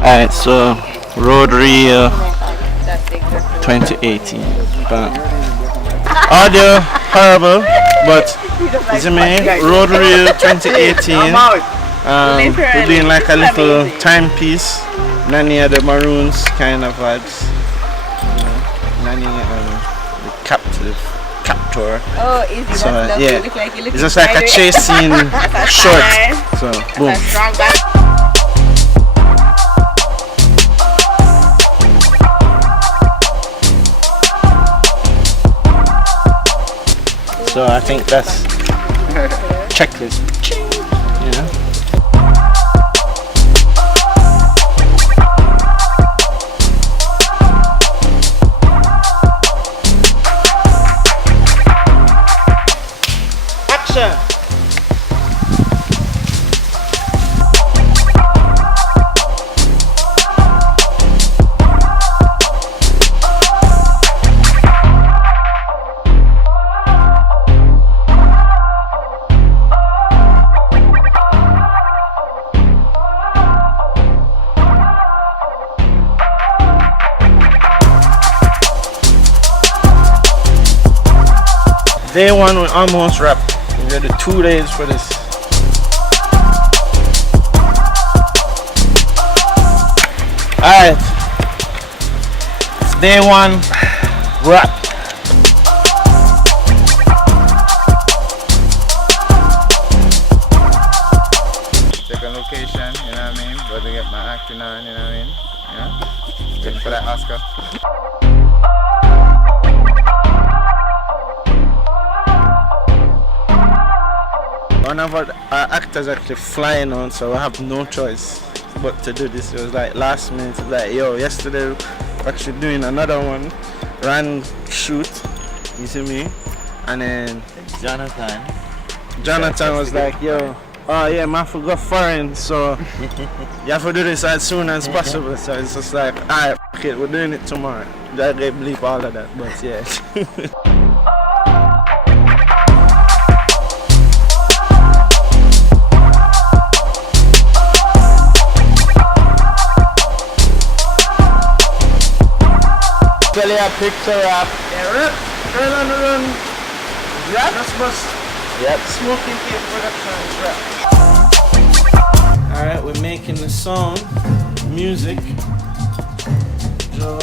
Alright, so RACHELLE 2018. But audio horrible, but is it me? RACHELLE 2018. We're doing like a little timepiece. Nani of the Maroons kind of vibes. Nani the captor. Oh, easy. So That's yeah, lovely. it's just like a chase scene short. So boom. Strong back. So I think that's checklist. You know? Action! Day one we almost wrapped. We got 2 days for this. Alright. It's day one wrap. Take a location, you know what I mean? Go to get my acting on, you know what I mean? Yeah? Good for that Oscar. One of our actors actually flying on, so I have no choice but to do this. It was like last minute, it was like, yo, yesterday we're actually doing another one, run shoot, you see me? And then Jonathan was like, yo, oh yeah, man, I forgot foreign, so you have to do this as soon as possible. So it's just like, alright, okay, we're doing it tomorrow. I can't believe all of that, but yeah. Actually a picture wrap. Yeah, rap. Girl on the run. Wrap? Jussbuss. Yep. Smoking Cake Productions rap. Alright, we're making the song, music. Joe.